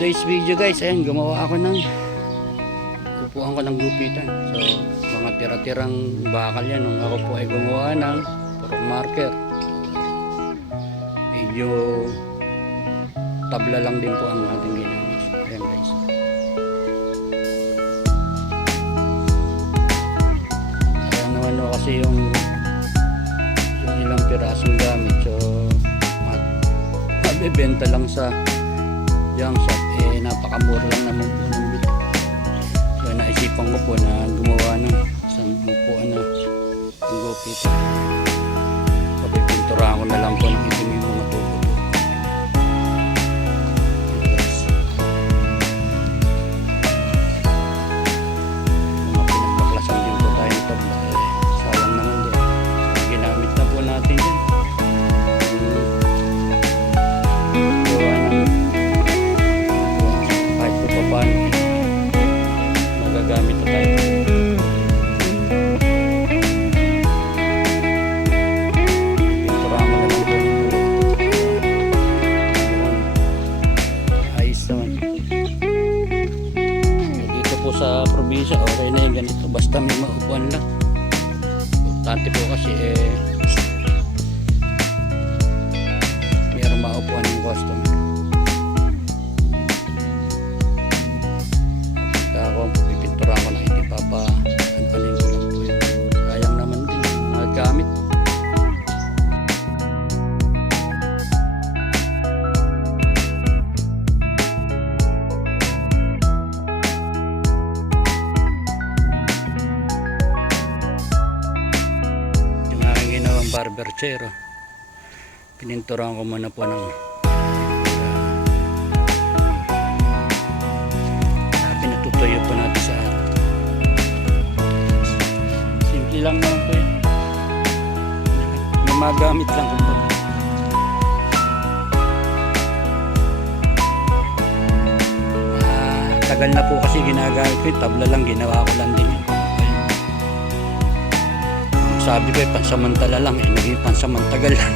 Today's video guys, ayan, gumawa ako ng upuan ko ng gupitan. So mga tira-tirang bakal yan nung ako po ay gumawa ng purok marker. Medyo tabla lang din po ang ating ginawa. Ayan guys, ayan naman o kasi yung ilang pirasong gamit. So mabibenta lang sa junk shop, napakamura lang naman po ng bili. So naisipan ko po na gumawa ng isang upuan na gupit. So pipinturahan ko na lang po ng itim yung mga tubo. Mga pinagbaklasan din po tayo nito. Sayang naman din. So ginamit na po natin yan. Magagamit na tayo. Pinturahan mo na lang po. Ayos naman. Dito po sa probinsya, okay na yung ganito. Basta may maupuan lang. Importante po kasi mayroong maupuan yung customer. Ako pipinturahan ko na hindi alin ko lang po yun. Sayang naman din yung mga gamit. Yung aking ginawang barber chair, pininturahan ko muna po ng tutuyo po natin sa araw. Simple lang naman po yun. May magamit lang kung baga. Tagal na po kasi ginagamit ko yung tabla lang, ginawa ko lang din yun. Sabi ko pansamantala lang, naging pansamantagal lang.